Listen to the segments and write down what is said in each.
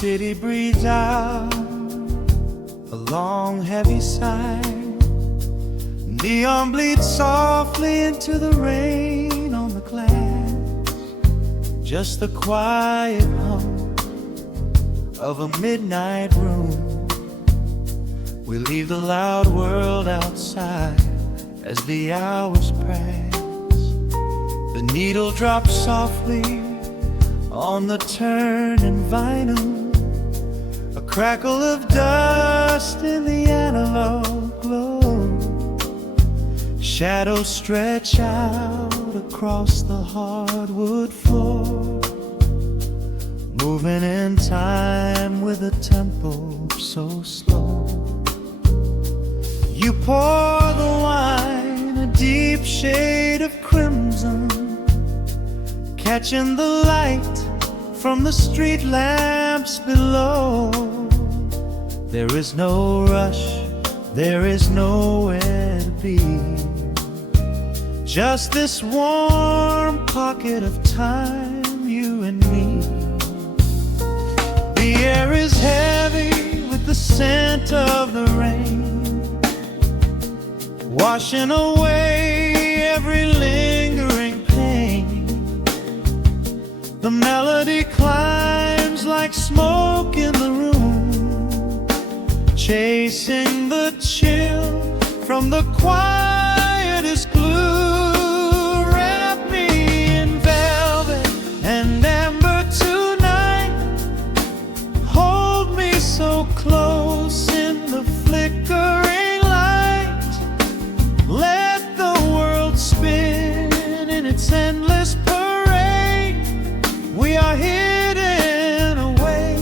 city breathes out a long heavy sigh. Neon bleeds softly into the rain on the glass. Just the quiet hum of a midnight room. We leave the loud world outside as the hours pass. The needle drops softly on the turning vinyl. A crackle of dust in the analog glow. Shadows stretch out across the hardwood floor, moving in time with a tempo so slow. You pour the wine, a deep shade of crimson, catching the light from the street lamps below. There is no rush, there is nowhere to be. Just this warm pocket of time, you and me. The air is heavy with the scent of the rain, washing away every lingering pain. The melody climbs like smoke in the room, chasing the chill from the quietest glue. Wrap me in velvet and amber tonight. Hold me so close in the flickering light. Let the world spin in its endless parade. We are hidden away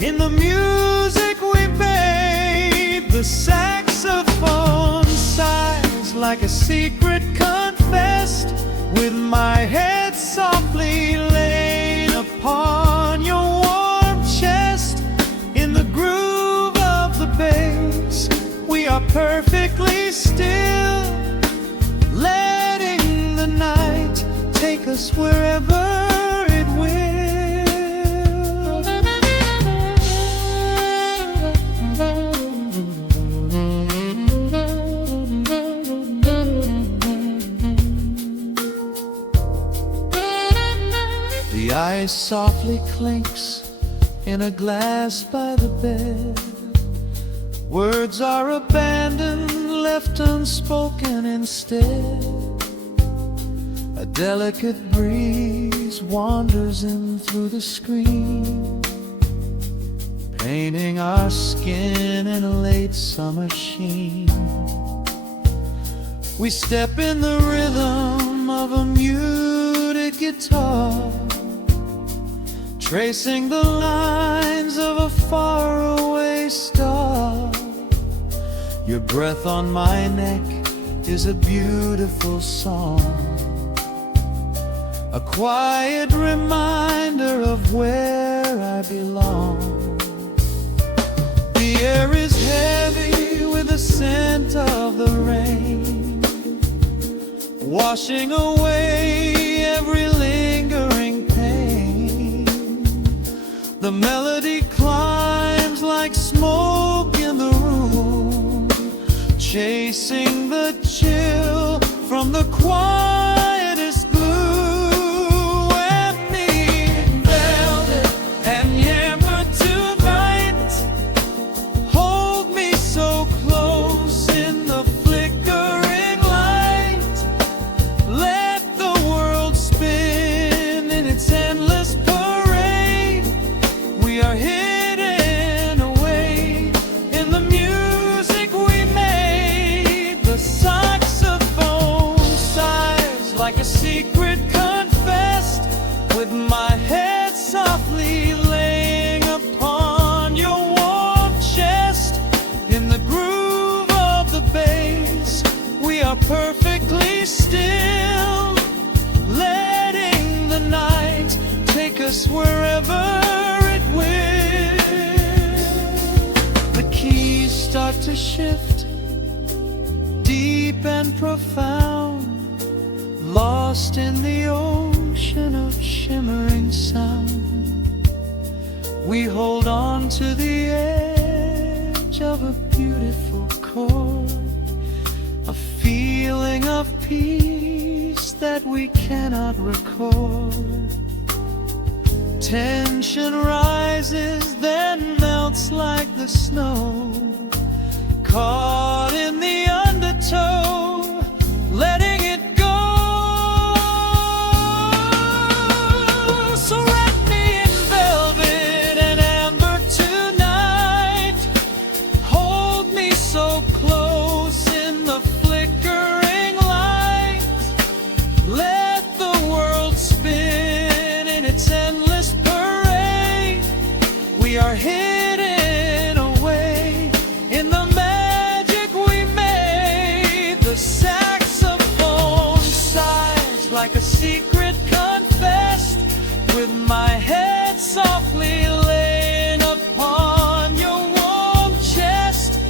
in the music we made. The saxophone sighs like a secret confessed, with my head softly laid upon your warm chest. In the groove of the bass, we are perfectly still, letting the night take us wherever it will. The ice softly clinks in a glass by the bed. Words are abandoned, left unspoken instead. A delicate breeze wanders in through the screen, painting our skin in a late summer sheen. We step in the rhythm of a muted guitar, tracing the lines of a faraway star. Your breath on my neck is a beautiful song, a quiet reminder of where I belong. The air is heavy with the scent of the rain, washing away every lingering pain. The melody climbs like smoke in the room, chasing the chill from the quietest glue. Wrap me in velvet and amber tonight. Hold me so close in the flickering light. Let the world spin in its endless parade. We are hidden away in the music we made. The saxophone sighs like a secret confessed, with my head softly laying upon your warm chest. In the groove of the bass, we are perfectly still, letting the night take us wherever it will. The keys start to shift, deep and profound, lost in the ocean of shimmering sound. We hold on to the edge of a beautiful chord, a feeling of peace that we cannot record. Tension rises, then melts like the snow, caught in the undertow, letting it go. So wrap me in velvet and amber tonight, hold me so close in the flickering light, let the world spin in its endless parade. We are hidden away in the magic we made. The saxophone sighs like a secret confessed, with my head softly laying upon your warm chest.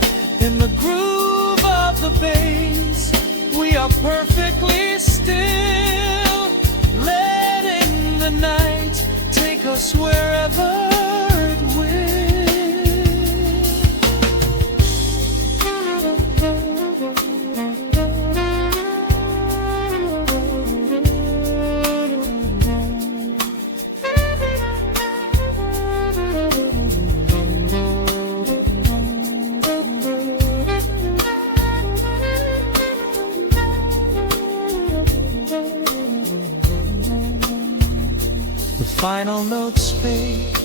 In the groove of the bass, we are perfectly still, letting the night take us wherever it will. The final notes fade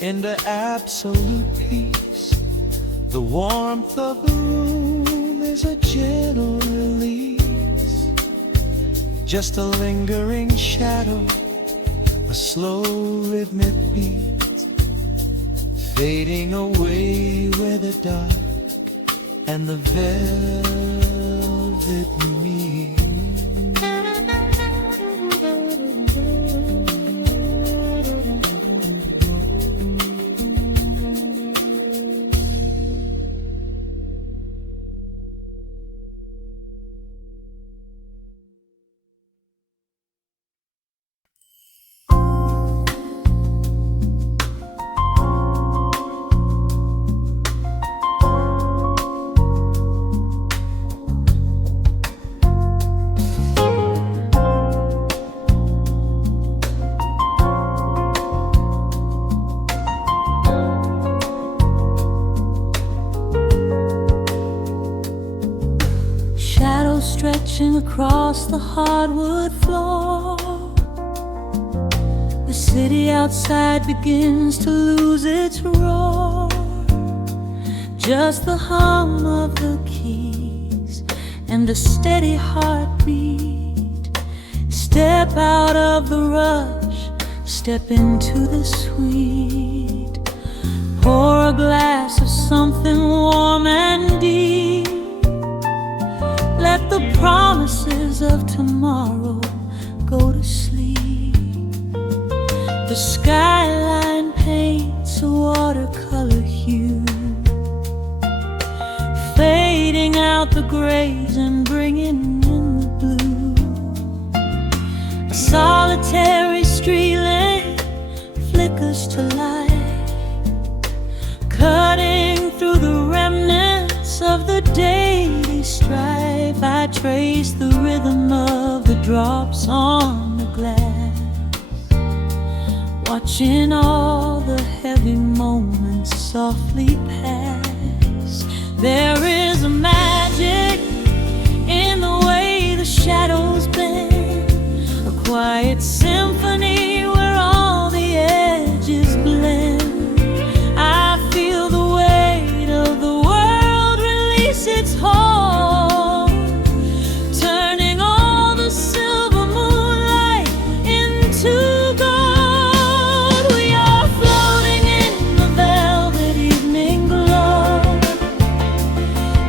into absolute peace. The warmth of the room is a gentle release, just a lingering shadow, a slow rhythmic beat, fading away where the dark and the velvet meet. Stretching across the hardwood floor, the city outside begins to lose its roar. Just the hum of the keys and a steady heartbeat. Step out of the rush, step into the sweet. Pour a glass of something warm and deep. Let the promises of tomorrow go to sleep. The skyline paints a watercolor hue, fading out the grays and bringing in the blue. A solitary street lamp flickers to light, cutting through the remnants of the daily strife. I trace the rhythm of the drops on the glass, watching all the heavy moments softly pass. There is a magic in the way the shadows bend, a quiet symphony where all the edges blend. I feel the weight of the world release its hold, turning all the silver moonlight into gold. We are floating in the velvet evening glow,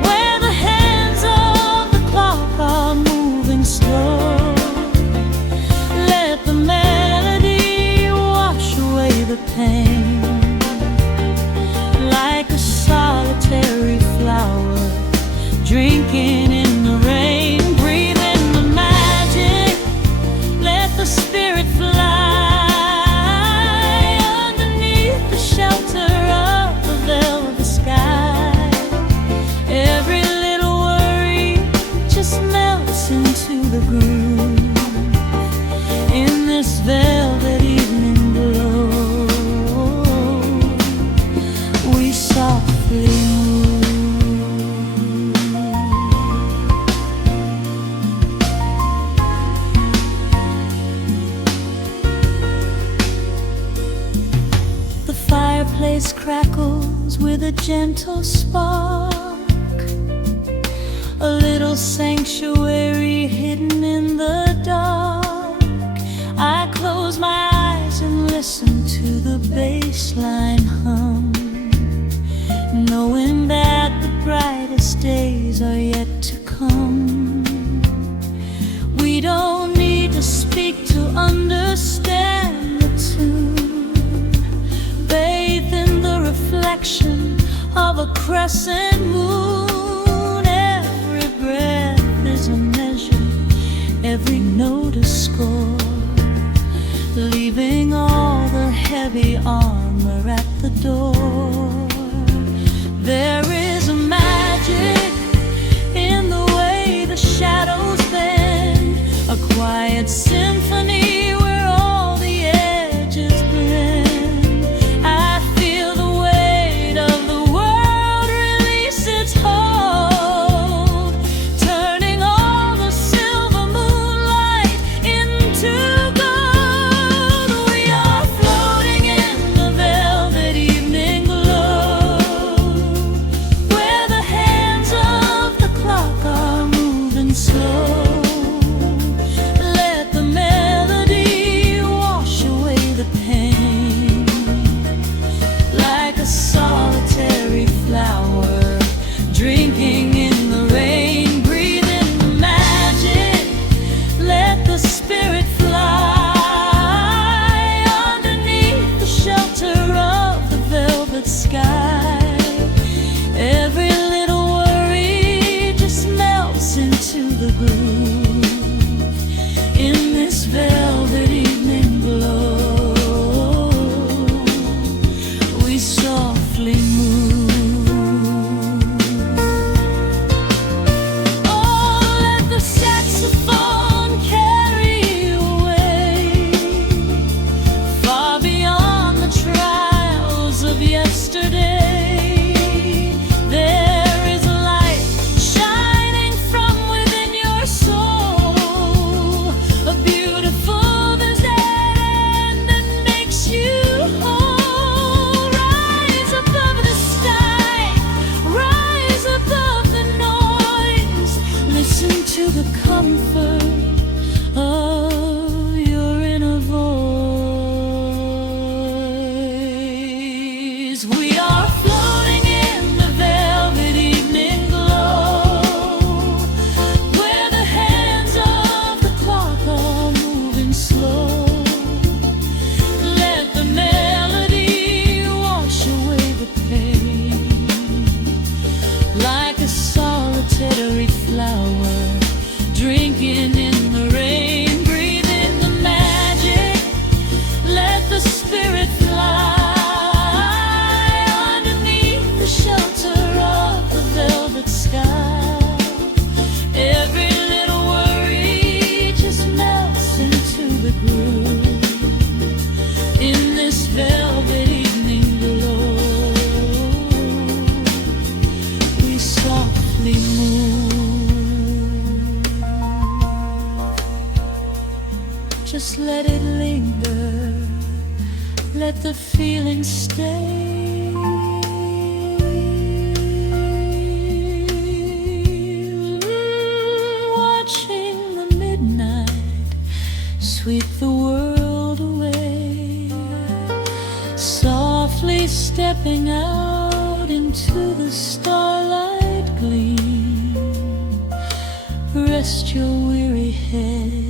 where the hands of the clock are moving slow. Let the melody wash away the pain, like a solitary flower drinking in the rain. Breathe in the magic, let the spirit fly underneath with a gentle spark, a little sanctuary hidden in the dark. I close my eyes and listen to the bass line hum, knowing that the brightest days are yet to come. We don't need to speak to understand the tune. Bathe in the reflection of a crescent moon. Every breath is a measure, every note a score, leaving all the heavy armor at the door. There is a magic in the way the shadows bend, a quiet symphony where all the edges blend. I feel the weight of the world release its hold, turning all the silver moonlight into gold. We are floating in the velvet evening glow, where the hands of the clock are moving slow. Let the melody wash away the pain, like a solitary flower drinking in the rain. Breathe in the magic, let the spirit fly underneath the shelter of the velvet sky. Every little worry just melts into the groove in this velvet evening glow. We softly move. Oh, let the saxophone carry you away, far beyond the trials of yesterday. There is a light shining from within your soul, a beautiful vision that makes you whole. Rise above the sky, rise above the noise. Listen to the comfort of your inner voice. We are floating in the velvet evening glow, where the hands of the clock are moving slow. Let the melody wash away the pain, like a solitary flower drinking in the rain. Breathe in the magic, let the spirit fly underneath the shelter of the velvet sky. Every little worry just melts into the groove in this velvet evening glow. We softly move. Just let it linger, let the feeling stay. Watching the midnight sweep the world away, softly stepping out into the starlight gleam. Rest your weary head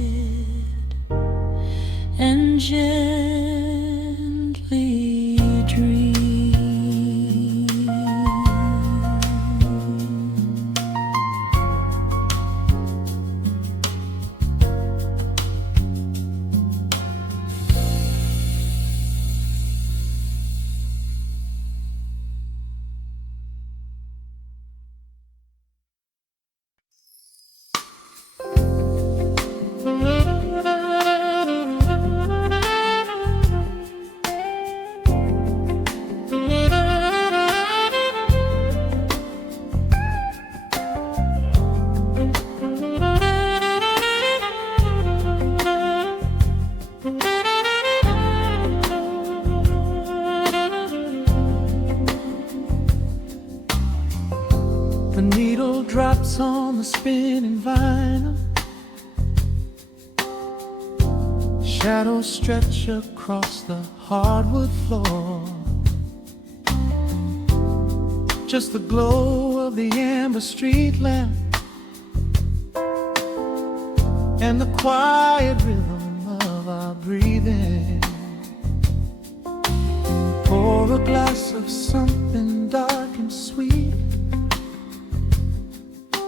and gently dream. notes on the spinning vinyl. Shadows stretch across the hardwood floor. Just the glow of the amber street lamp and the quiet rhythm of our breathing. Pour a glass of something dark and sweet.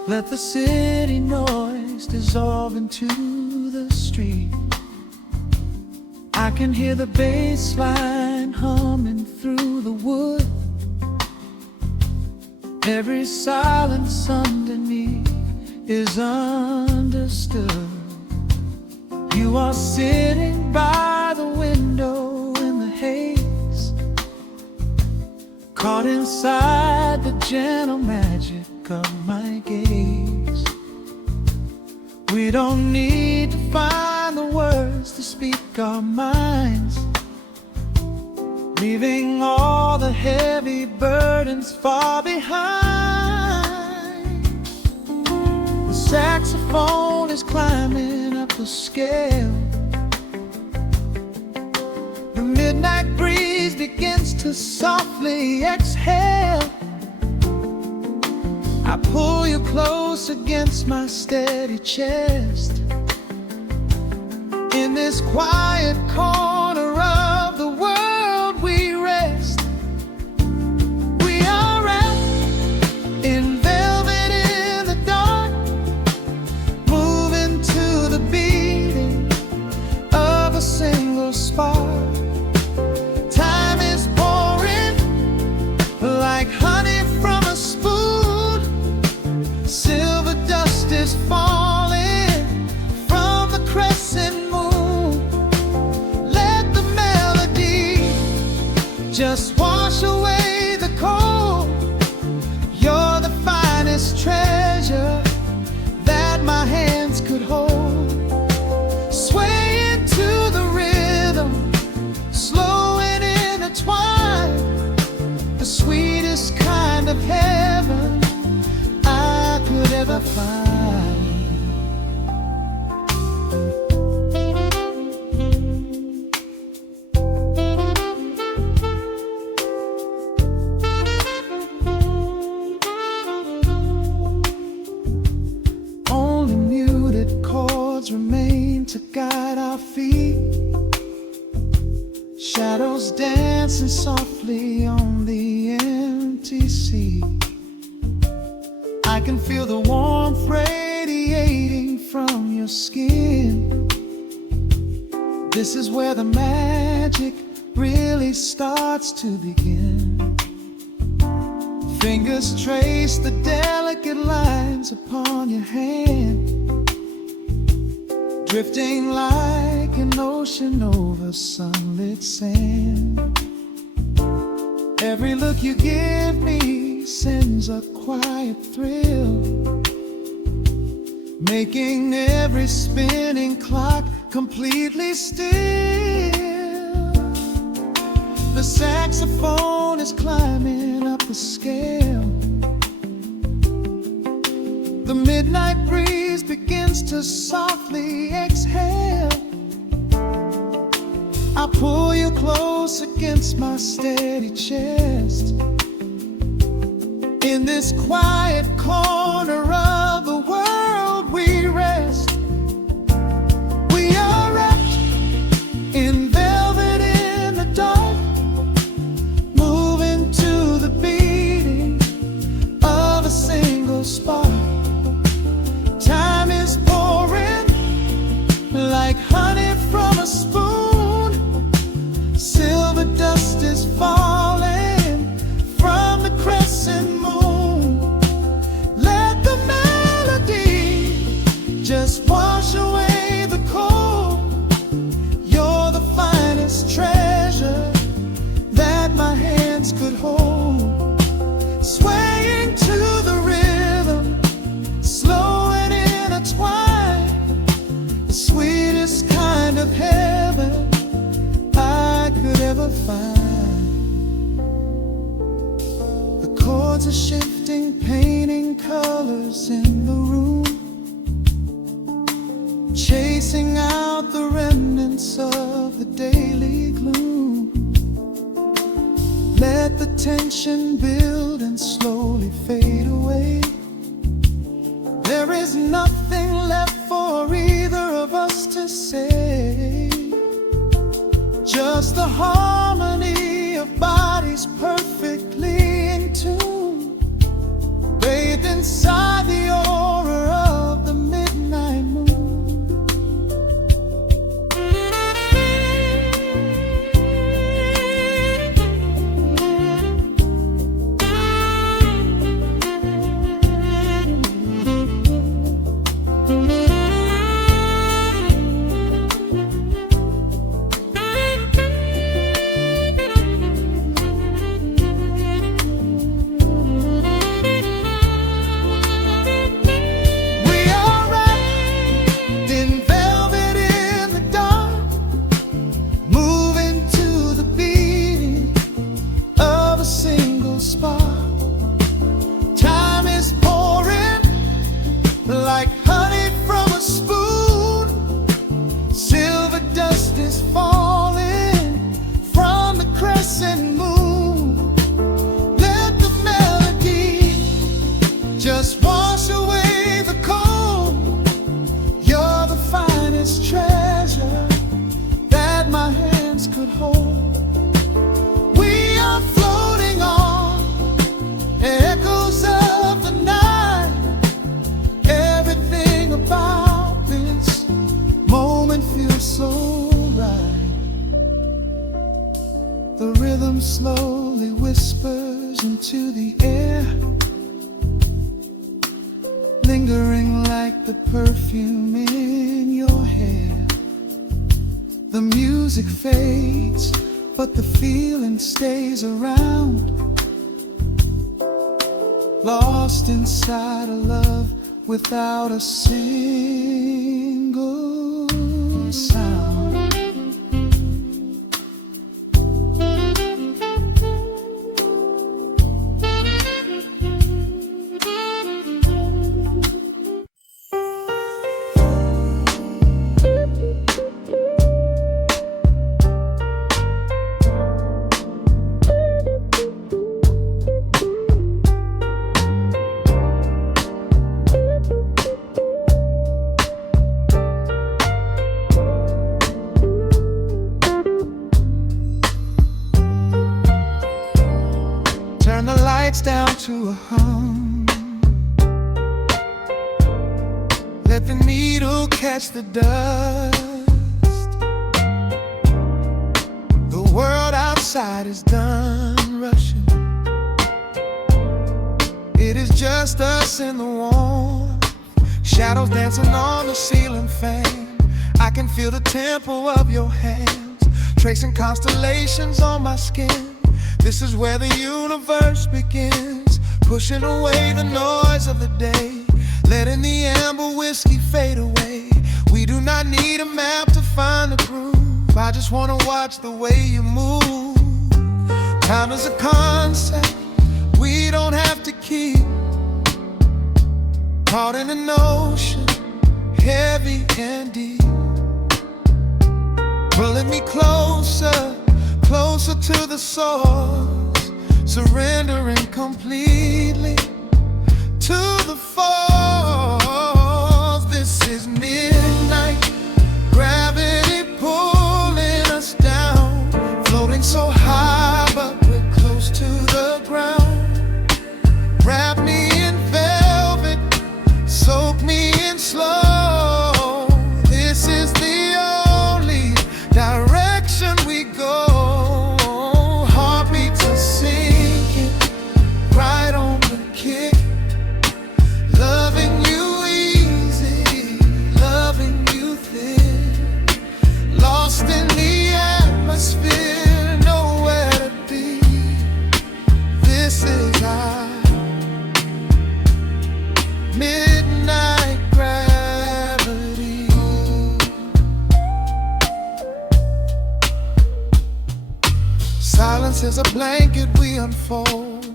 Let the city noise dissolve into the street. I can hear the bass line humming through the wood. Every silence underneath is understood. You are sitting by the window in the haze, caught inside the gentle magic of my gaze. We don't need to find the words to speak our minds, leaving all the heavy burdens far behind. The saxophone is climbing up the scale. The midnight breeze begins to softly exhale. I pull you close against my steady chest. In this quiet corner of the world we rest. We are wrapped in velvet in the dark, moving to the beating of a single spark. Time is pouring like honey from a spoon. Silver dust is falling from the crescent moon. Let the melody just wash away the cold. You're the finest treasure that my hands could hold. Swaying to the rhythm, slow and intertwined. The sweetest kind of heaven I could ever find. Only muted chords remain to guide our feet. Shadows dancing softly on the empty sea. I can feel the warmth radiating from your skin. This is where the magic really starts to begin. Fingers trace the delicate lines upon your hand, drifting like an ocean over sunlit sand. Every look you give me sends a quiet thrill, making every spinning clock completely still. The saxophone is climbing up the scale. The midnight breeze begins to softly exhale. I pull you close against my steady chest. In this quiet corner of the world we rest. We are wrapped in velvet in the dark, moving to the beating of a single spark. Time is pouring like honey from a spoon. Silver dust is falling from the crescent moon. Let the melody just wash away the cold. You're the finest treasure that my hands could hold. Swaying to the rhythm, slow and intertwined. The sweetest kind of heaven I could ever find. The chords are shifting, painting colors in moments of the daily gloom. Let the tension build and slowly fade away. There is nothing left for either of us to say. Just the harmony of bodies perfectly in tune, bathed inside the aura of the midnight moon. Like honey from a spoon, silver dust is falling from the crescent moon. Let the melody just wash away the cold. You're the finest treasure that my hands could hold. We are floating on echoes of the night. Everything about this moment feels so right. The rhythm slowly whispers into the air, lingering like the perfume in your hair. The music fades, but the feeling stays around, lost inside a love without a single sound. Turn the lights down to a hum. Let the needle catch the dust. The world outside is done rushing. It is just us in the warmth, shadows dancing on the ceiling fan. I can feel the tempo of your hands, tracing constellations on my skin. This is where the universe begins, pushing away the noise of the day, letting the amber whiskey fade away. We do not need a map to find the groove. I just wanna watch the way you move. Time is a concept we don't have to keep, caught in an ocean, heavy and deep, pulling me closer, closer to the source, surrendering completely to the force. This is midnight, gravity pulling us down, floating so high but we're close to the ground. Wrap me in velvet, soak me in slow. This is the only direction we go. Midnight gravity. Silence is a blanket we unfold,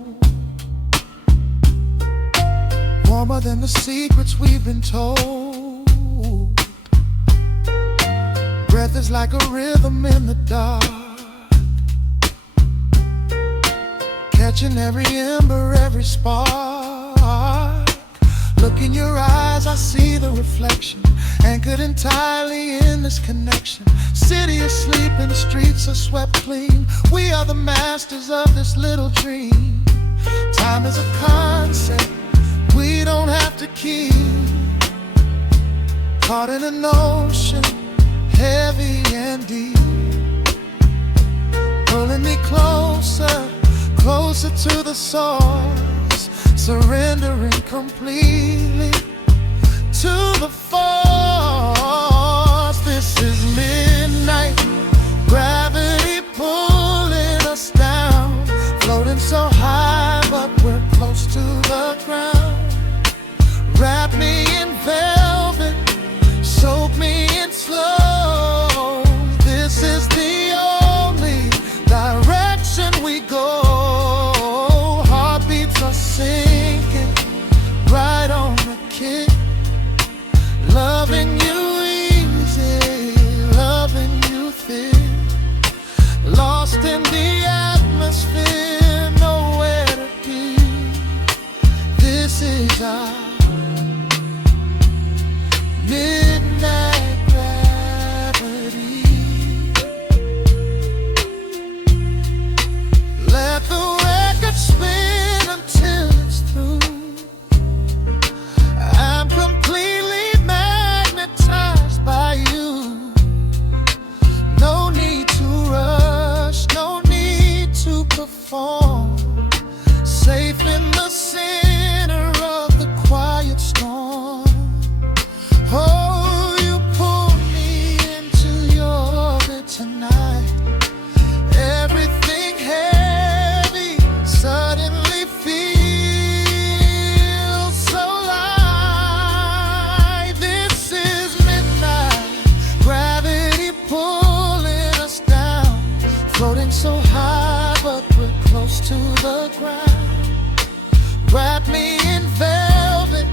warmer than the secrets we've been told. Breath is like a rhythm in the dark, catching every ember, every spark. Look in your eyes, I see the reflection, anchored entirely in this connection. City is sleeping, streets are swept clean. We are the masters of this little dream. Time is a concept we don't have to keep, caught in an ocean, heavy and deep, pulling me closer, closer to the source, surrendering completely to the force. This is midnight gravity pulling us down, floating so high but we're close to the ground. Wrap me in velvet, soak me in slow. This is the only direction we go. Heartbeats are sinking right on the kick. Loving you easy, loving you thick. Lost in the atmosphere, nowhere to be. This is our midnight gravity. Let the record spin until it's through. I'm completely magnetized by you. No need to rush, no need to perform. Safe in the center of the quiet storm. Oh, you pull me into your orbit tonight. Everything heavy suddenly feels so light. This is midnight gravity pulling us down, floating so high but we're close to the ground. Wrap me in velvet,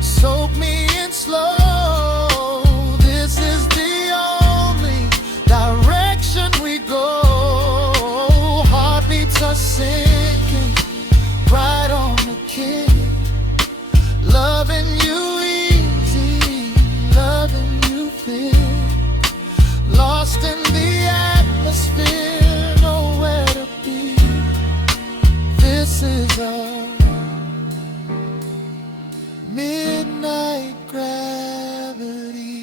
soak me in slow. This is the only direction we go. Heartbeats are sinking right on the kick. Loving you easy, loving you thick. Lost in the atmosphere, nowhere to be. This is our midnight gravity.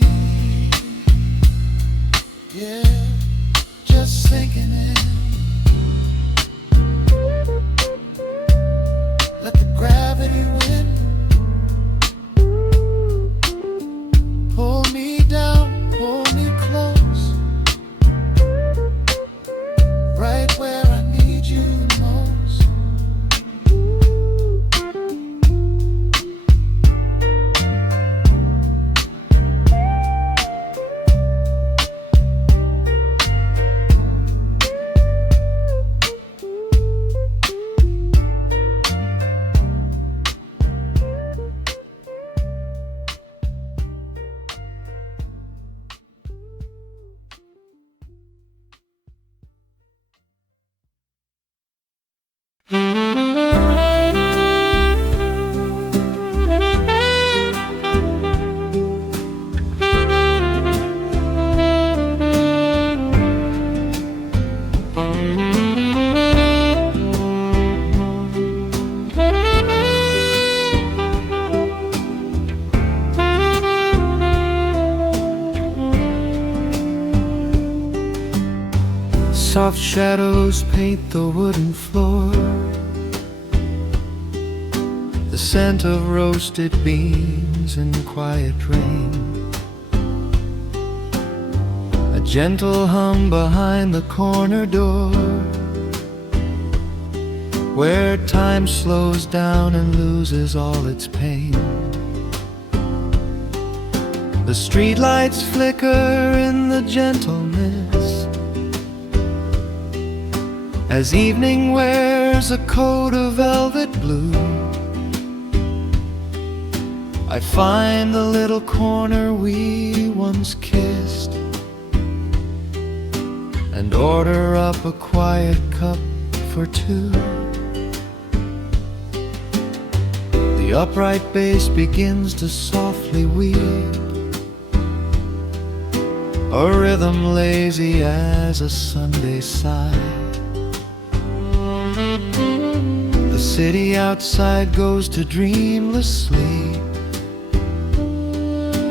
Yeah, just sinking in. Let the gravity win. Pull me down, pull me close, right where I need you the most. Soft shadows paint the wooden floor, the scent of roasted beans and quiet rain, a gentle hum behind the corner door, where time slows down and loses all its pain. The streetlights flicker in the gentle mist as evening wears a coat of velvet blue. I find the little corner we once kissed, and order up a quiet cup for two. The upright bass begins to softly weep, a rhythm lazy as a Sunday sigh. The city outside goes to dreamless sleep,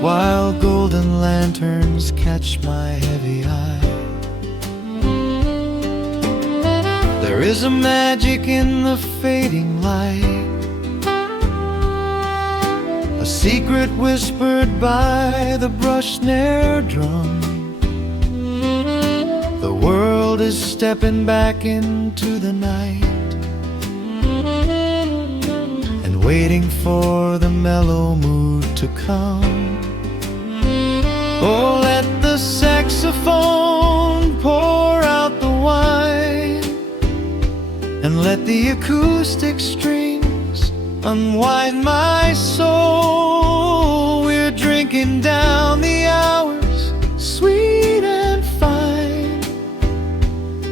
while golden lanterns catch my heavy eye. There is a magic in the fading light, a secret whispered by the brush snare drum. The world is stepping back into the night and waiting for the mellow mood to come. Oh, let the saxophone pour out the wine, and let the acoustic strings unwind my soul. We're drinking down the hours, sweet and fine,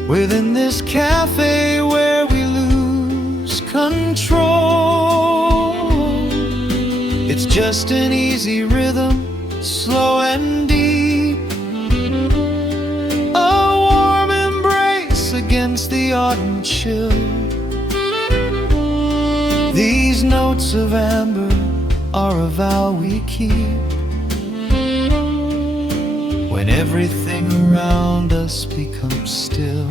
within this cafe where we lose control. It's just an easy rhythm, slow and deep, a warm embrace against the autumn chill. These notes of amber are a vow we keep when everything around us becomes still.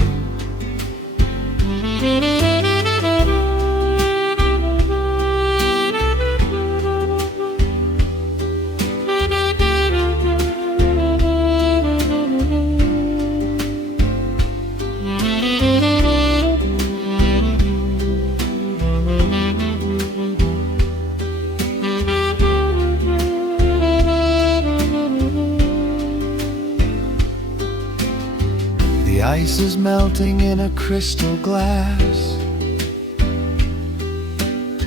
The ice is melting in a crystal glass,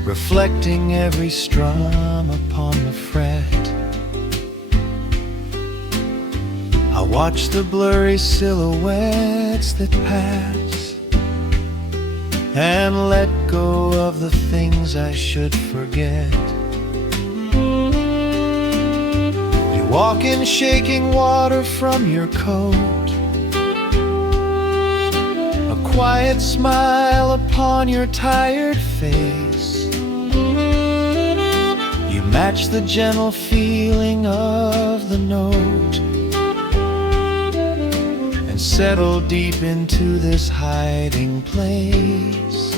reflecting every strum upon the fret. I watch the blurry silhouettes that pass and let go of the things I should forget. You walk in shaking water from your coat, quiet smile upon your tired face. You match the gentle feeling of the note and settle deep into this hiding place.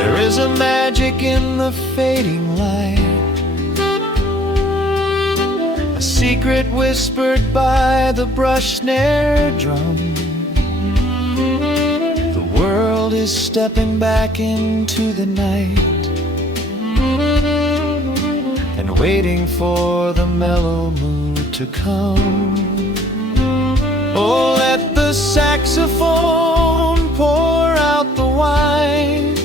There is a magic in the fading light, a secret whispered by the brush snare drum. The world is stepping back into the night and waiting for the mellow mood to come. Oh, let the saxophone pour out the wine,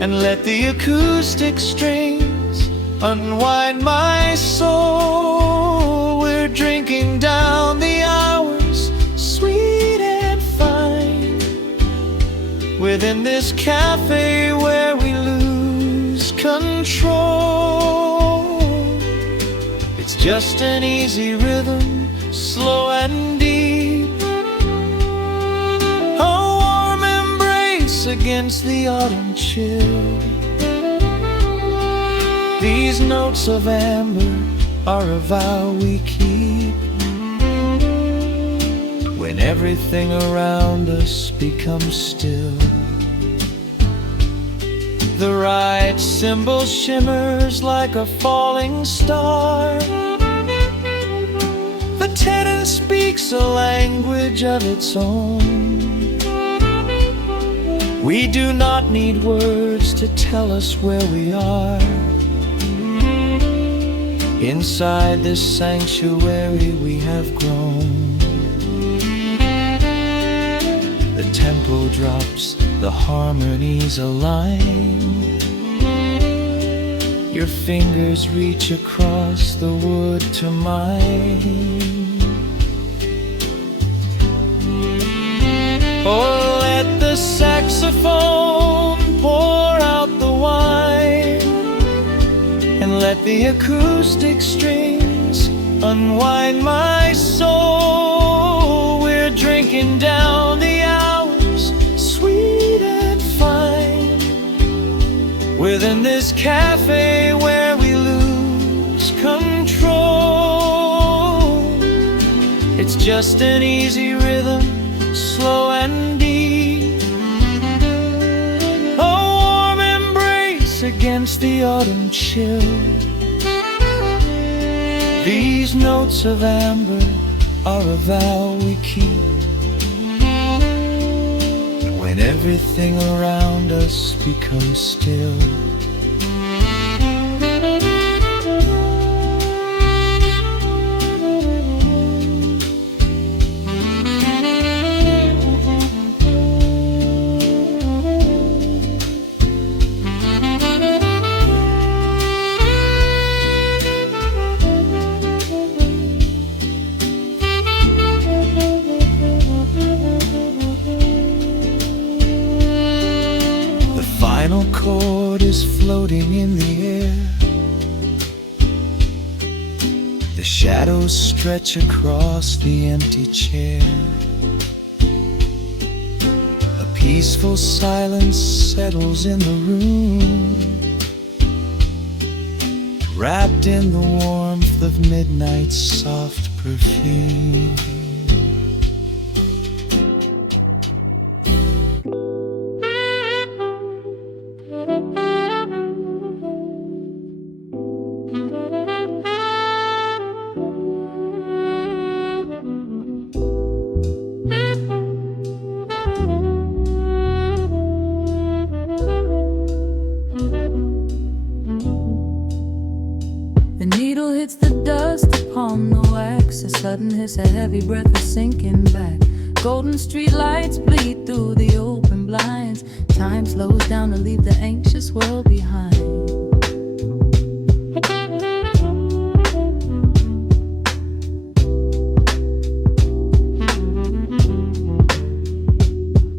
and let the acoustic strings unwind my soul. We're drinking down the hours, sweet and fine, within this cafe where we lose control. It's just an easy rhythm, slow and deep, a warm embrace against the autumn chill. These notes of amber are a vow we keep when everything around us becomes still. The right cymbal shimmers like a falling star. The tenor speaks a language of its own. We do not need words to tell us where we are. Inside this sanctuary we have grown. The tempo drops, the harmonies align. Your fingers reach across the wood to mine. Oh, let the saxophone pour out the wine, and let the acoustic strings unwind my soul. We're drinking down the hours, sweet and fine, within this cafe where we lose control. It's just an easy rhythm, slow and deep, a warm embrace against the autumn chill. These notes of amber are a vow we keep when everything around us becomes still. The final chord is floating in the air. The shadows stretch across the empty chair. A peaceful silence settles in the room, wrapped in the warmth of midnight's soft perfume. The needle hits the dust upon the wax. A sudden hiss, a heavy breath is sinking back. Golden street lights bleed through the open blinds. Time slows down to leave the anxious world behind.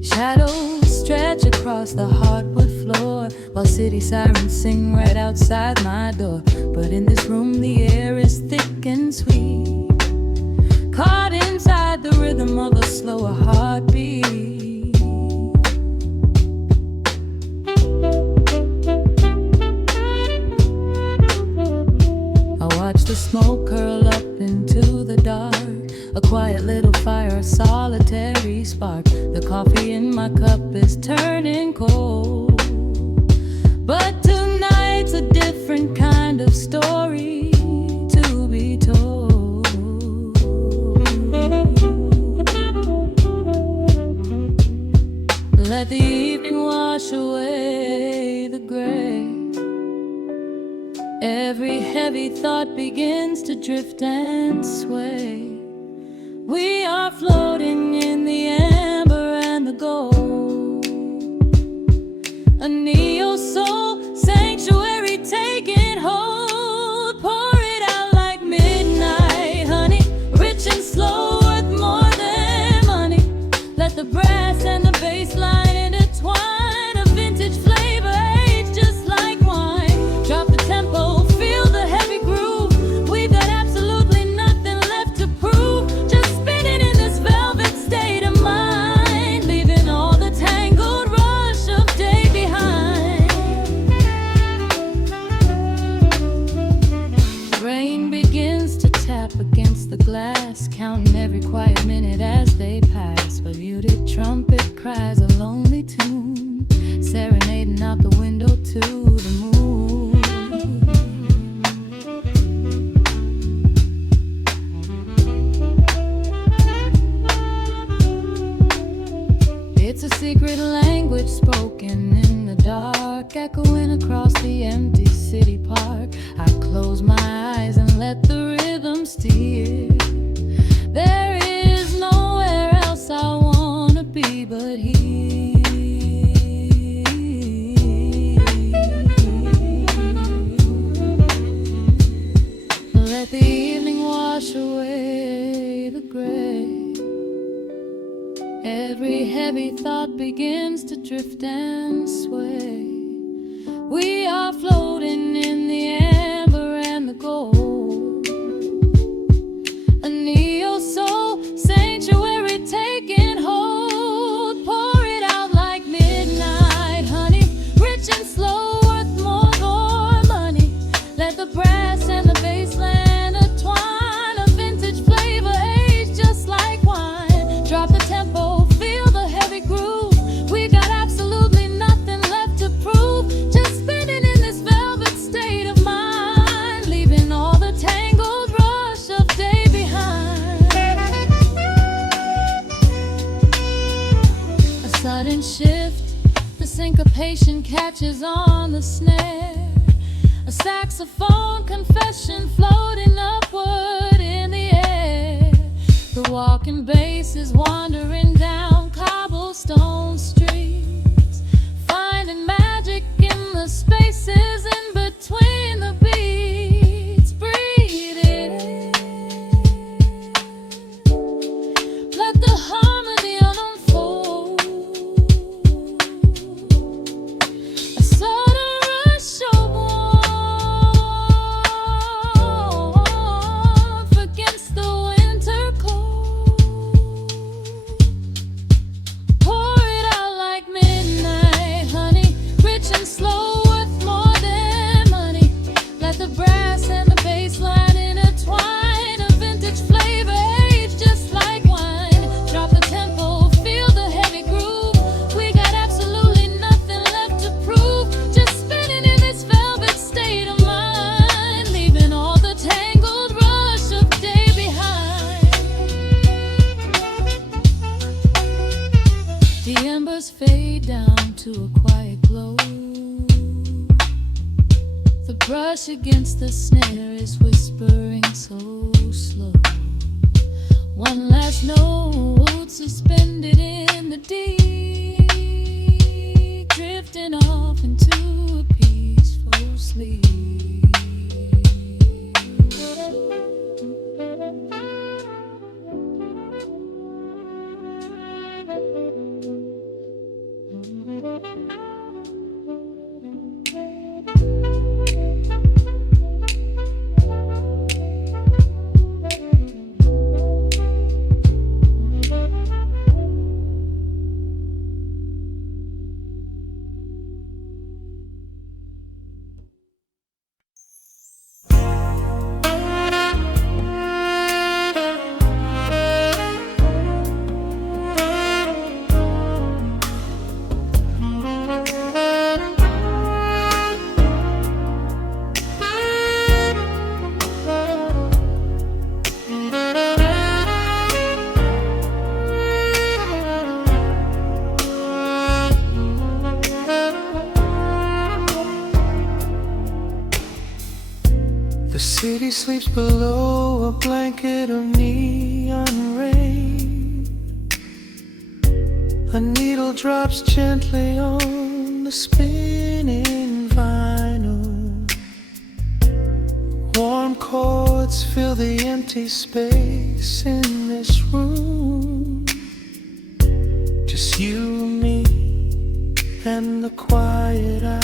Shadows stretch across the hardwood floor, while city sirens sing right outside my door. But in this room the air is thick and sweet, caught inside the rhythm of a slower heartbeat. I watch the smoke curl up into the dark, a quiet little fire, a solitary spark. The coffee in my cup is turning cold, but tonight's a different kind of story to be told. Let the evening wash away the gray. Every heavy thought begins to drift and sway. We are floating in the amber and the gold, a neo-soul sanctuary taking hold. Pour it out like midnight honey, rich and slow, worth more than money. Let the brass and the bass line intertwine, a vintage flavor aged just like wine. Drop the tempo, feel the heavy groove. We've got absolutely nothing left to prove, just spinning in this velvet state of mind, leaving all the tangled rush of day behind. Every thought begins to drift and sway. We are floating in the amber and the gold, a neo-soul sanctuary taking hold. Pour it out like midnight honey, rich and slow, worth more for money. Let the brass and the bass land entwine, a vintage flavor aged just like wine. Drop the tempo, feel the heavy groove. We got absolutely nothing left to prove, just spinning in this velvet state of mind, leaving all the tangled rush of day behind. A sudden shift, the syncopation catches on the snare, a saxophone confession floating upward in the air. The walking bass is wandering down cobblestone streets, finding magic in the spaces in between the beats. Breathe it in, let the harmony unfold. A sudden rush of warmth against the winter cold. Pour it out like midnight honey, rich and slow, worth more than money. Let the brass and the bass line intertwine, a vintage flavor aged just like wine. Drop the tempo, feel the heavy groove. We got absolutely nothing left to prove, just spinning in this velvet state of mind, leaving all the tangled rush of day behind. The embers fade down to a quiet glow. The brush against the snare is whispering so slow. One last note suspended in the deep, drifting off into a peaceful sleep. The city sleeps below a blanket of neon rain. A needle drops gently on the spinning vinyl. Warm chords fill the empty space in this room. Just you and me and the quiet hour.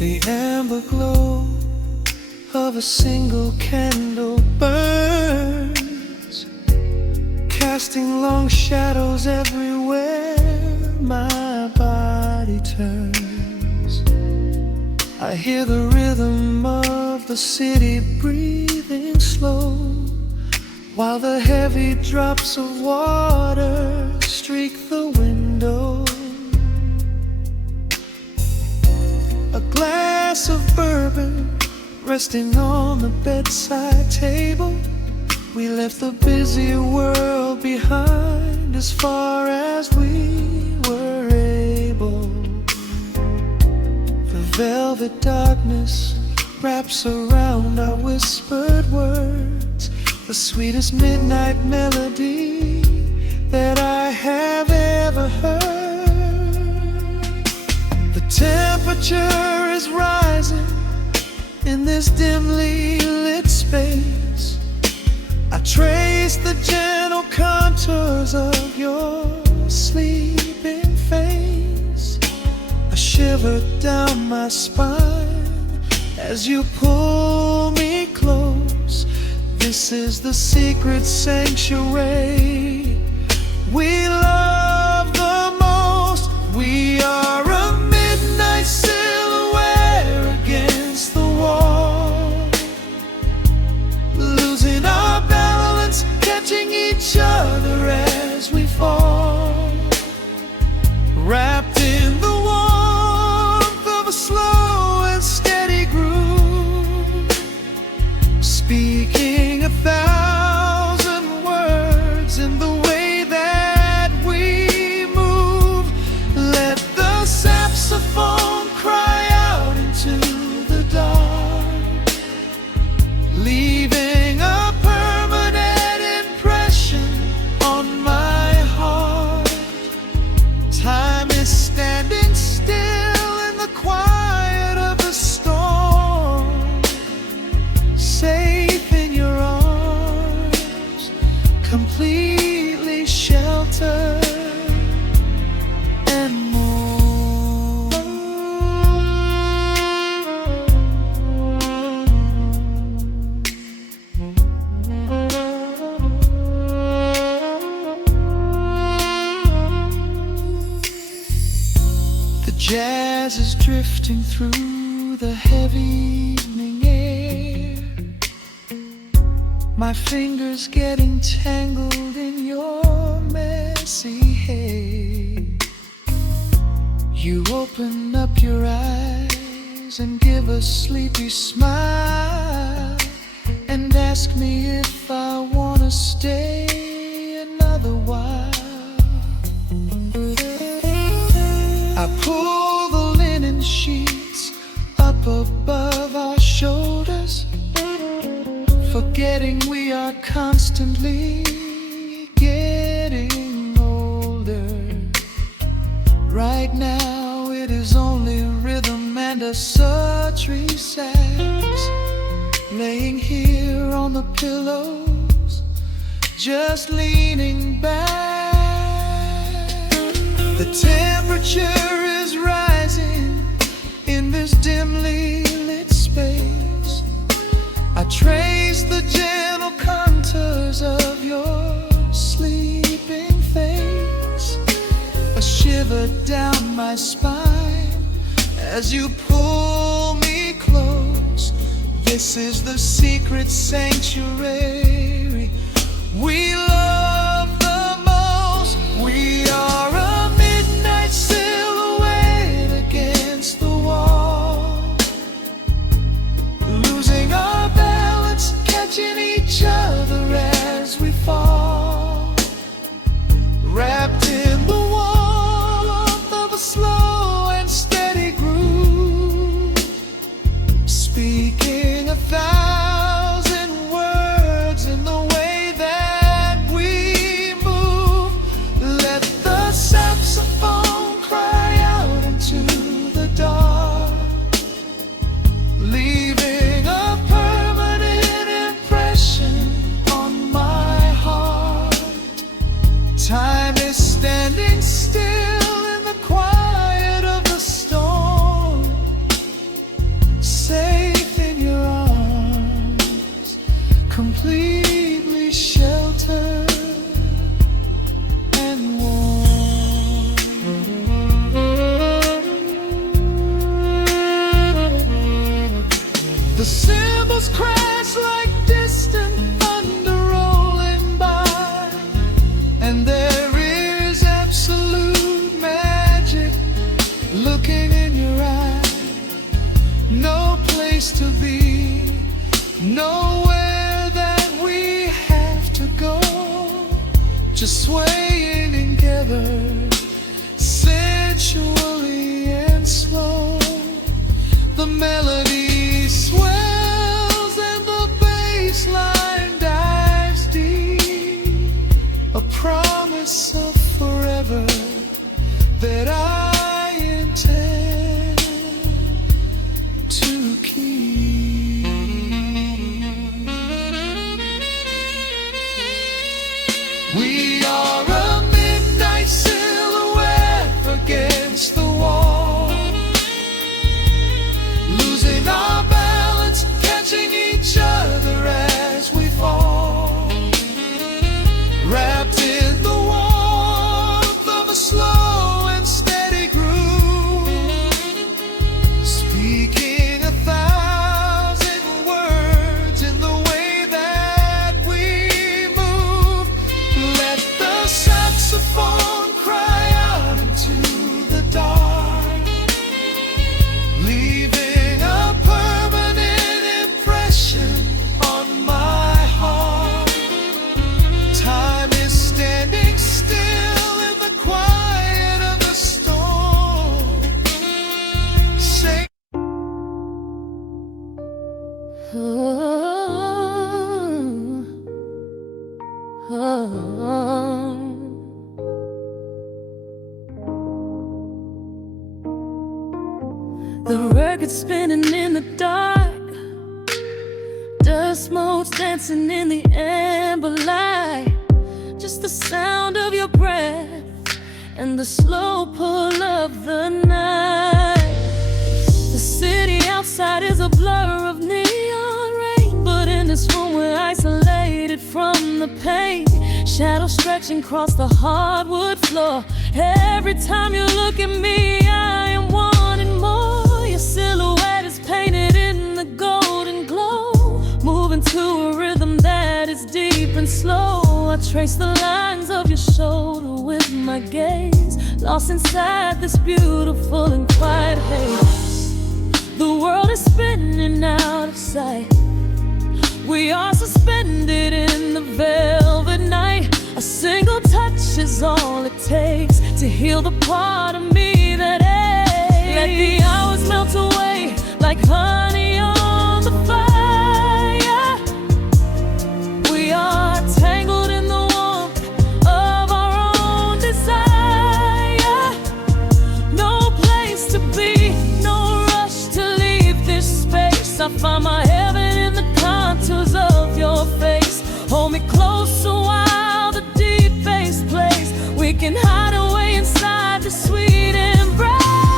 The amber glow of a single candle burns, casting long shadows everywhere my body turns. I hear the rhythm of the city breathing slow, while the heavy drops of water streak the window. A glass of bourbon resting on the bedside table. We left the busy world behind as far as we were able. The velvet darkness wraps around our whispered words, the sweetest midnight melody that I have ever heard. The temperature is rising in this dimly lit space. I trace the gentle contours of your sleeping face. A shiver down my spine as you pull me close. This is the secret sanctuary we love the most. We are a midnight silhouette against the wall, losing our balance, catching each other as we fall, wrapped in the warmth of a slow and steady groove, speaking 1,000 words in the way that we move. Let the saxophone cry out into the dark, leaving a permanent impression on my heart. Time is standing still in the quiet of the storm, safe in your arms, completely sheltered and more. The jazz is drifting through the heavy evening air, my fingers getting tangled in your messy hair. You open up your eyes and give a sleepy smile, and ask me if I wanna stay another while. I pull the linen sheets up above our shoulders, forgetting we are constantly getting older. Right now it is only rhythm and a sultry sax, laying here on the pillows, just leaning back. The temperature is rising in this dimly lit space. I trace the gentle contours of your sleeping face. A shiver down my spine as you pull me close. This is the secret sanctuary we love the most. We are a midnight silhouette against the wall, losing our balance, catching each other as we fall, wrapped in the warmth of a slow and steady groove, speaking 1,000 words in the way that we move. Let the saxophone cry out into the dark, leaving a permanent impression on my heart. Time is standing still in the quiet of the storm, safe in your arms, completely sheltered and warm. The cymbals crash like distant thunder rolling by, and there is absolute magic looking in your eye. No place to be, nowhere that we have to go, just swaying together, sensually and slow. The melody swells and the bass line dives deep, a promise of forever that I intend to keep. The record spinning in the dark, dust motes dancing in the amber light. Just the sound of your breath and the slow pull of the night. The city outside is a blur of neon rain, but in this room we're isolated from the pain. Shadows stretching across the hardwood floor. Every time you look at me, I am wanting more. Your silhouette is painted in the golden glow, moving to a rhythm that is deep and slow. I trace the lines of your shoulder with my gaze, lost inside this beautiful and quiet haze. The world is spinning out of sight. We are suspended in the velvet night. A single touch is all it takes to heal the part of me that aches. Let the hours melt away like honey on the fire. We are tangled in the warmth of our own desire. No place to be, no rush to leave this space. I find my heaven in the contours of your face. Hold me close a while the deep bass plays. We can hide away inside the sweet embrace.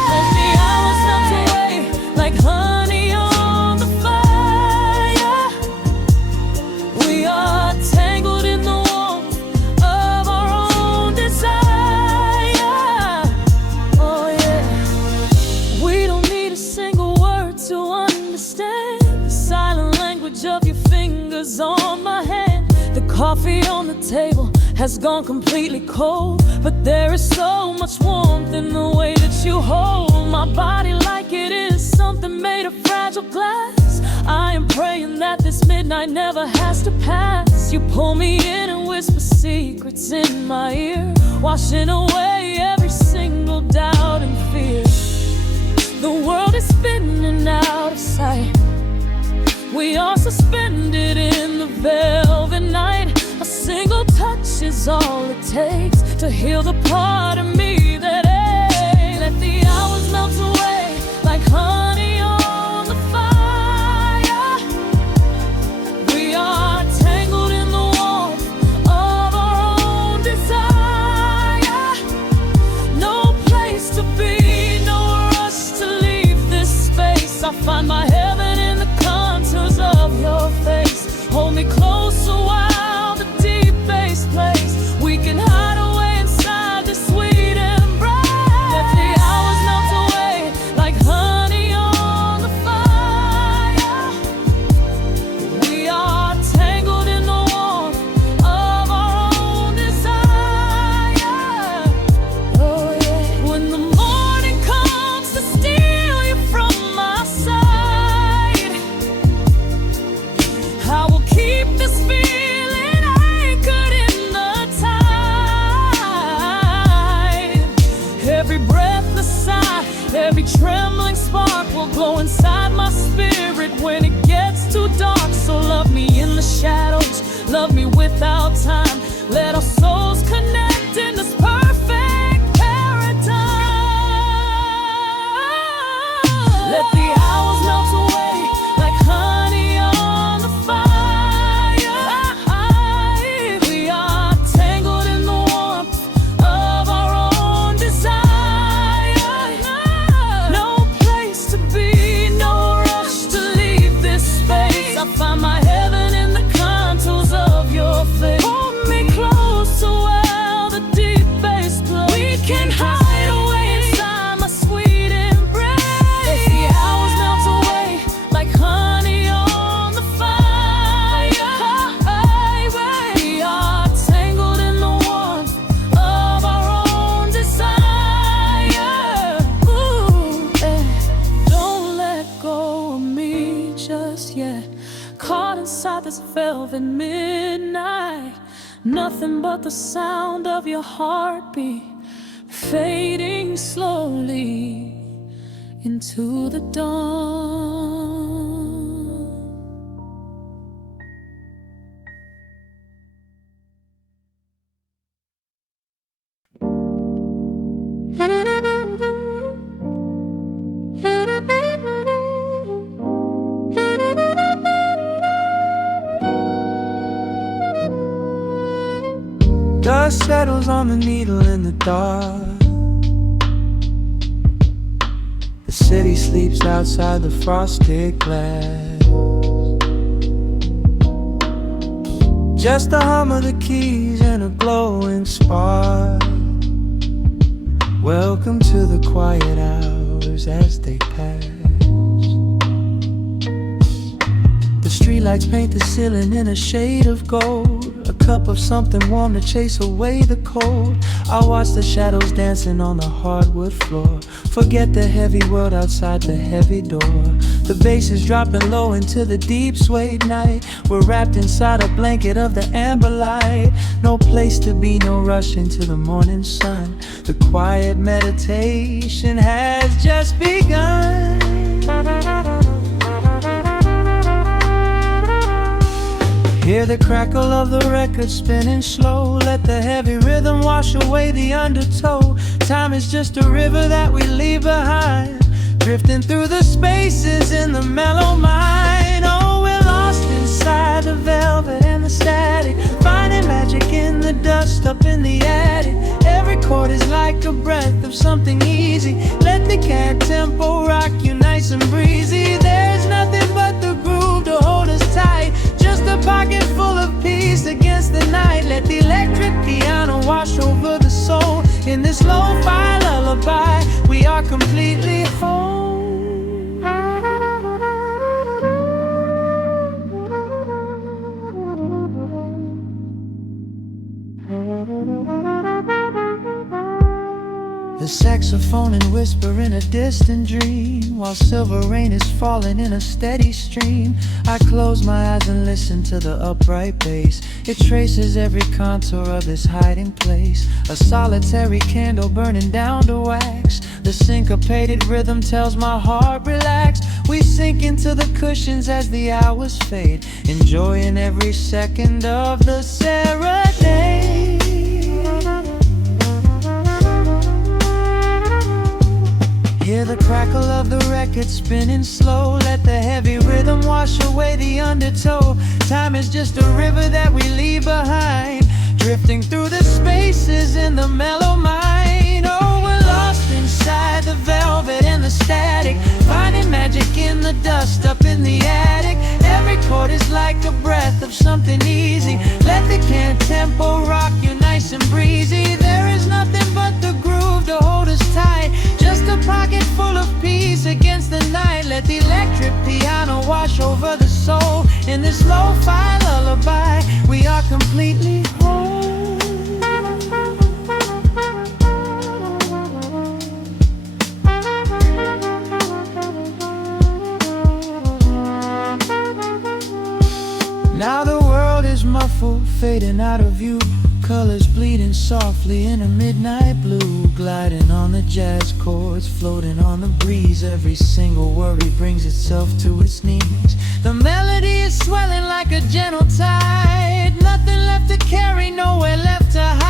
Let the hours melt away like honey on the fire. We are tangled in the warmth of our own desire. Oh yeah. We don't need a single word to understand the silent language of your fingers on my hand. The coffee on the table has gone completely cold, but there is so much warmth in the way that you hold my body like it is something made of fragile glass. I am praying that this midnight never has to pass. You pull me in and whisper secrets in my ear, washing away every single doubt and fear. The world is spinning out of sight. We are suspended in the velvet night. A single touch is all it takes to heal the part of me that aches. Let the hours melt away like honey on the fire. We are tangled in the warmth of our own desire. No place to be, no rush to leave this space. I find my heaven in the contours of your face. Hold me close a while the deep bass plays. We can hide away inside this sweet embrace. Let the hours melt away like honey on the fire. We are tangled in the warmth of our own desire. Oh yeah. When the morning comes to steal you from my side, I will keep this feeling anchored in the tide. Every breathless sigh, every trembling spark will glow inside my spirit when it gets too dark. So love me in the shadows, love me without time. Let our souls connect in this perfect paradise. Let the hours melt away like honey on the fire. We are tangled in the warmth of our own desire. No place to be, no rush to leave this space. I find my heaven in the contours of your face. Hold me close so well the deep bass plays. We can hide away inside my sweet embrace. Let the hours melt away like honey on the fire. We are tangled in the warmth of our own desire. Ooh, don't let go of me just yet. Caught inside this velvet midnight. Nothing but the sound of your heartbeat fading slowly into the dawn. dust settles on the needle in the dark. The city sleeps outside the frosted glass. Just the hum of the keys and a glowing spark. Welcome to the quiet hours as they pass. The streetlights paint the ceiling in a shade of gold. A cup of something warm to chase away the cold. I watch the shadows dancing on the hardwood floor. Forget the heavy world outside the heavy door. The bass is dropping low into the deep swayed night. We're wrapped inside a blanket of the amber light. No place to be, no rush into the morning sun. The quiet meditation has just begun. Hear the crackle of the record spinning slow. Let the heavy rhythm wash away the undertow. Time is just a river that we leave behind, drifting through the spaces in the mellow mind. Oh, we're lost inside the velvet and the static, finding magic in the dust up in the attic. Every chord is like a breath of something easy. Let the cat tempo rock you nice and breezy. There's nothing but the groove to hold us tight. Just a pocket full of peace against the night. Let the electric piano wash over the soul. In this lo-fi lullaby, we are completely whole. The saxophone and whisper in a distant dream, while silver rain is falling in a steady stream. I close my eyes and listen to the upright bass. It traces every contour of this hiding place. A solitary candle burning down to wax. The syncopated rhythm tells my heart relax. We sink into the cushions as the hours fade, enjoying every second of the serenade. Hear the crackle of the record spinning slow. Let the heavy rhythm wash away the undertow. Time is just a river that we leave behind, drifting through the spaces in the mellow mind. Oh, we're lost inside the velvet and the static, finding magic in the dust up in the attic. Every chord is like a breath of something easy. Let the can tempo rock you nice and breezy. There is nothing but the groove to hold us tight. Just a pocket full of peace against the night. Let the electric piano wash over the soul. In this lo-fi lullaby, we are completely whole. Now the world is muffled, fading out of view. Colors bleeding softly in a midnight blue, gliding on the jazz chords, floating on the breeze. Every single worry brings itself to its knees. The melody is swelling like a gentle tide. Nothing left to carry, nowhere left to hide.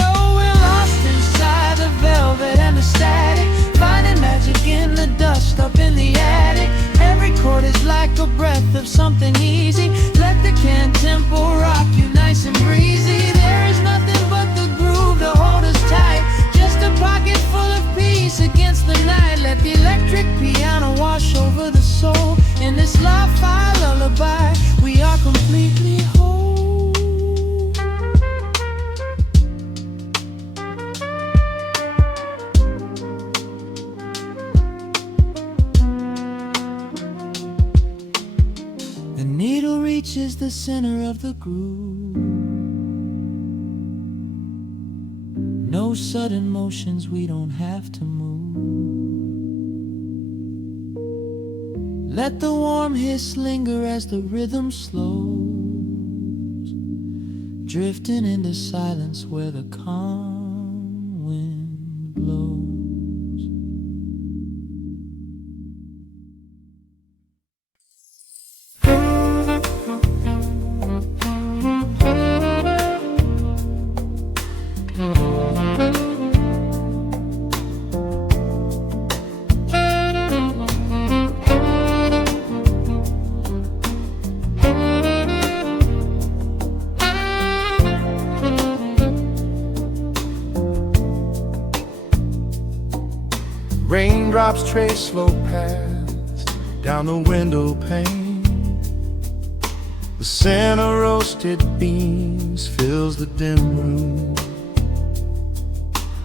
Oh, we're lost inside the velvet and the static, finding magic in the dust up in the attic. Every chord is like a breath of something easy. Let the can tempo rock you nice and breezy. There is nothing but the groove to hold us tight. Just a pocket full of peace against the night. Let the electric piano wash over the soul. In this lo-fi lullaby, we are completely whole. The needle reaches the center of the groove. No sudden motions, we don't have to move. Let the warm hiss linger as the rhythm slows, drifting into silence where the calm wind blows. Raindrops trace slow paths down the window pane. The scent of roasted beans fills the dim room.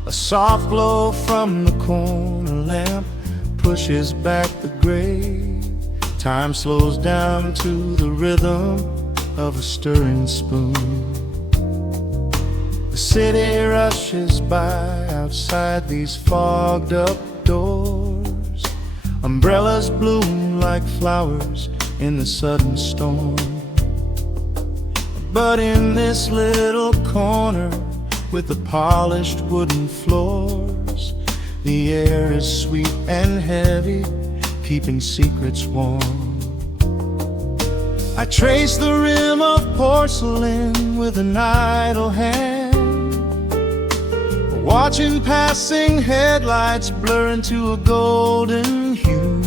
A soft glow from the corner lamp pushes back the gray. Time slows down to the rhythm of a stirring spoon. The city rushes by outside these fogged up doors. Umbrellas bloom like flowers in the sudden storm. But in this little corner with the polished wooden floors, the air is sweet and heavy, keeping secrets warm. I trace the rim of porcelain with an idle hand, watching passing headlights blur into a golden hue.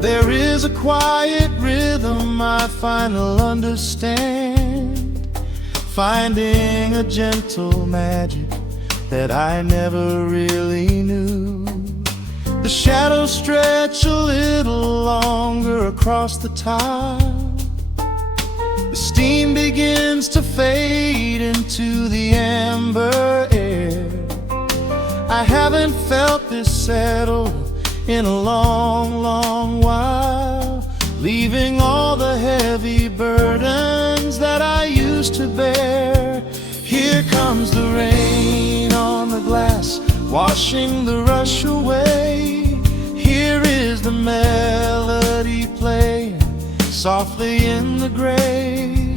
There is a quiet rhythm I finally understand, finding a gentle magic that I never really knew. The shadows stretch a little longer across the tile. The steam begins to fade into the amber air. I haven't felt this settled in a long, long while, leaving all the heavy burdens that I used to bear. Here comes the rain on the glass, washing the rush away. Here is the melody playing softly in the gray.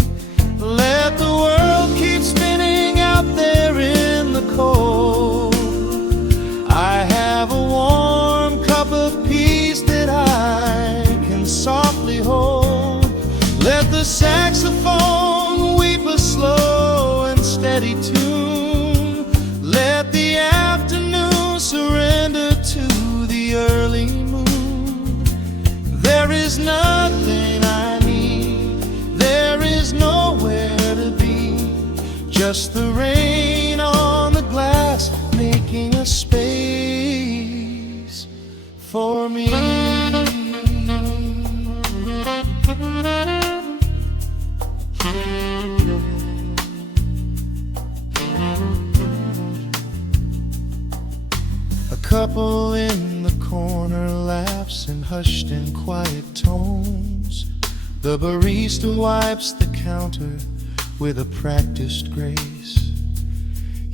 Let the world keep spinning out there in the cold. I have a warm cup of peace that I can softly hold. Let the saxophone weep a slow and steady tune. Let the afternoon surrender to the early moon. There is nothing I need, there is nowhere to be, just the rain on the glass making a space for me. A couple in the corner laughs in hushed and quiet tones. The barista wipes the counter with a practiced grace.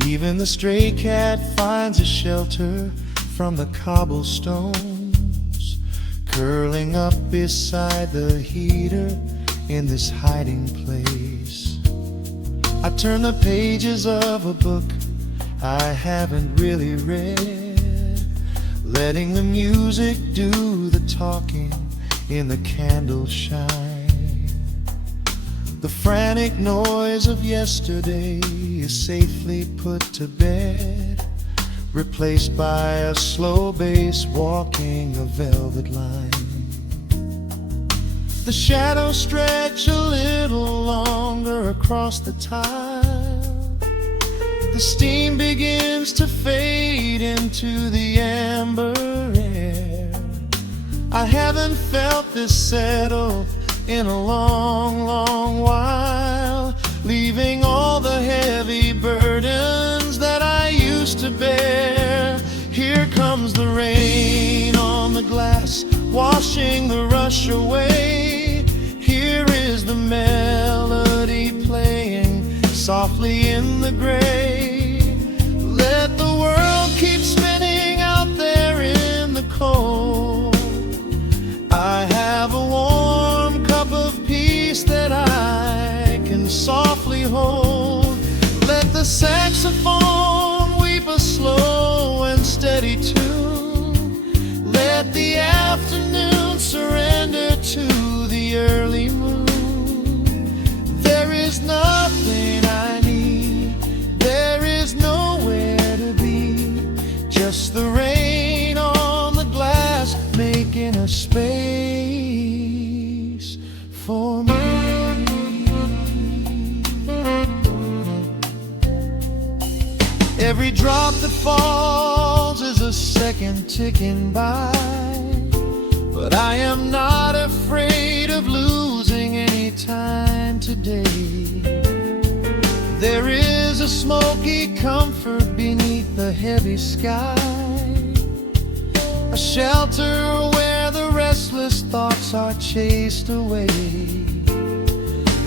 Even the stray cat finds a shelter from the cobblestones, curling up beside the heater in this hiding place. I turn the pages of a book I haven't really read, letting the music do the talking in the candle shine. The frantic noise of yesterday is safely put to bed, replaced by a slow bass walking a velvet line. The shadows stretch a little longer across the tile. The steam begins to fade into the amber air. I haven't felt this settle in a long, long while, leaving all the heavy burdens that I used to bear. Here comes the rain on the glass, washing the rush away. Here is the melody playing softly in the gray. Let the world keep spinning out there in the cold. I have a warm cup of peace that I can softly hold. Let the saxophone weep a slow and steady tune. Let the afternoon surrender to the early moon. There is nothing I need, there is nowhere to be, just the rain on the glass making a space for me. Every drop that falls is a second ticking by, but I am not afraid of losing any time today. There is a smoky comfort beneath the heavy sky, a shelter where the restless thoughts are chased away.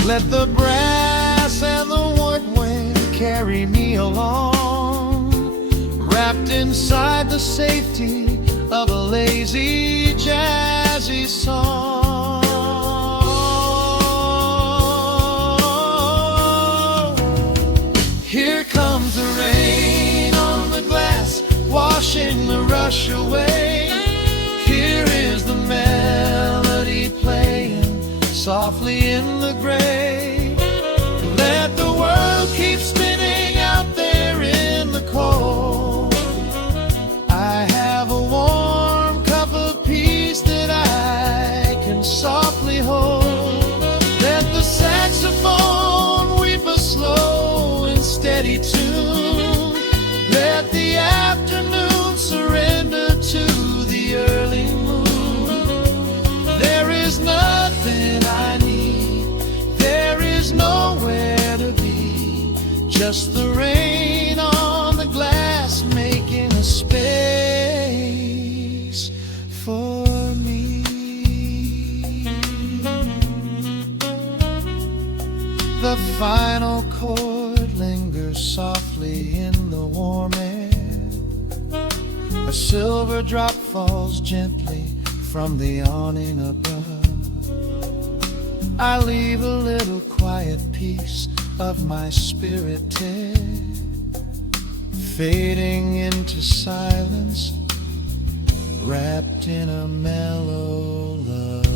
Let the brass and the woodwind carry me along, wrapped inside the safety of a lazy, jazzy song. Here comes the rain on the glass, washing the rush away. Here is the melody playing softly in the gray. Let the world keep spinning out there in the cold. I have a warm cup of peace that I can softly hold. Let the saxophone weep a slow and steady tune. Let the afternoon surrender to the early moon. There is nothing I need, there is nowhere to be, just the rain on the glass making a space for me. The final chord lingers softly in the warm air. A silver drop falls gently from the awning above. I leave a little quiet piece of my spirit tear, fading into silence, wrapped in a mellow love.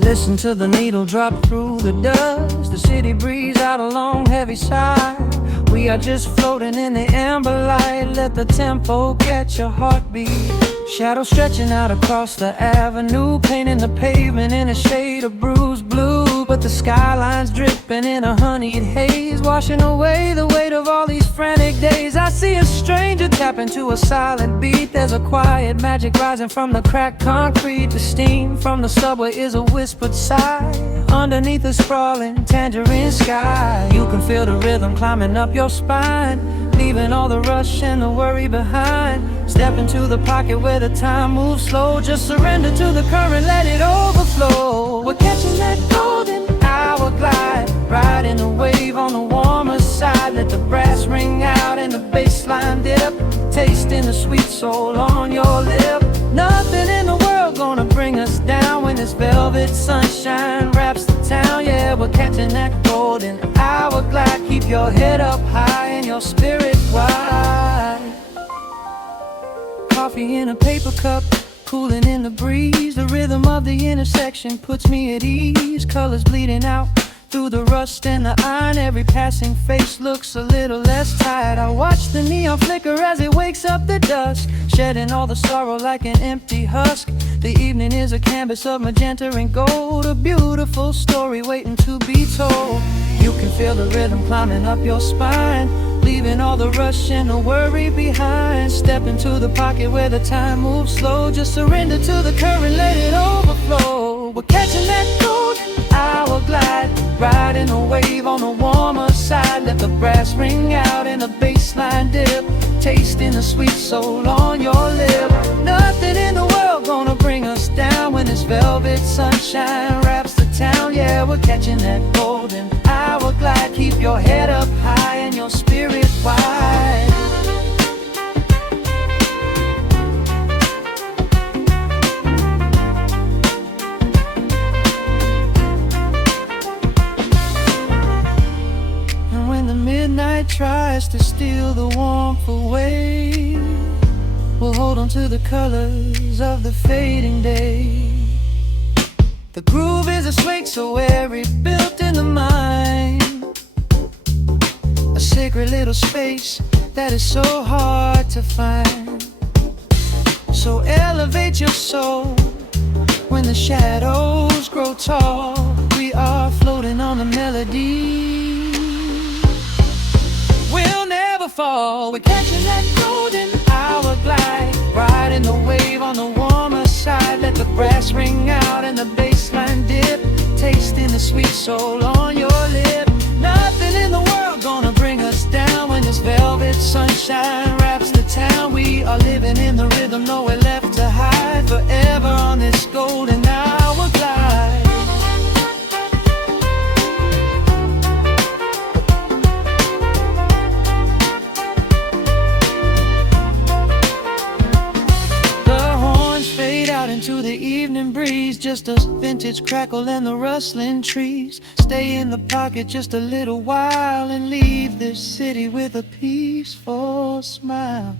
Listen to the needle drop through the dust, the city breeze out a long heavy sigh. We are just floating in the amber light, let the tempo catch your heartbeat. Shadows stretching out across the avenue, painting the pavement in a shade of bruised blue. But the skyline's dripping in a honeyed haze, washing away the weight of all these frantic days. I see a stranger tap into a silent beat. There's a quiet magic rising from the cracked concrete. The steam from the subway is a whispered sigh underneath the sprawling tangerine sky. You can feel the rhythm climbing up your spine, leaving all the rush and the worry behind. Step into the pocket where the time moves slow. Just surrender to the current, let it overflow. We're catching that golden hour glide, riding a wave on the warmer side. Let the brass ring out and the bass line dip, tasting the sweet soul on your lip. Nothing in the world gonna bring us down when this velvet sunshine wraps the town. Yeah, we're catching that golden hour glide. Keep your head up high and your spirit wide. Coffee in a paper cup, cooling in the breeze. The rhythm of the intersection puts me at ease. Colors bleeding out through the rust and the iron. Every passing face looks a little less tired. I watch the neon flicker as it wakes up the dusk, shedding all the sorrow like an empty husk. The evening is a canvas of magenta and gold, a beautiful story waiting to be told. You can feel the rhythm climbing up your spine, leaving all the rush and the worry behind. Step into the pocket where the time moves slow. Just surrender to the current, let it overflow. We're catching that golden hour glide, riding a wave on the warmer side. Let the brass ring out and the bass line dip, tasting the sweet soul on your lip. Nothing in the world gonna bring us down when this velvet sunshine wraps the town. Yeah, we're catching that golden hour glide. Keep your head up high and your spirit wide. night tries to steal the warmth away, we'll hold on to the colors of the fading day. The groove is a swing so airy, built in the mind, a sacred little space that is so hard to find. So elevate your soul when the shadows grow tall. We are floating on the melody, we'll never fall. We're catching that golden hour glide, riding the wave on the warmer side. Let the brass ring out and the bass line dip, tasting the sweet soul on your lip. Nothing in the world gonna bring us down when this velvet sunshine wraps the town. We are living in the rhythm, nowhere left to hide, forever on this golden hour glide. Into the evening breeze, just a vintage crackle and the rustling trees. Stay in the pocket just a little while and leave this city with a peaceful smile.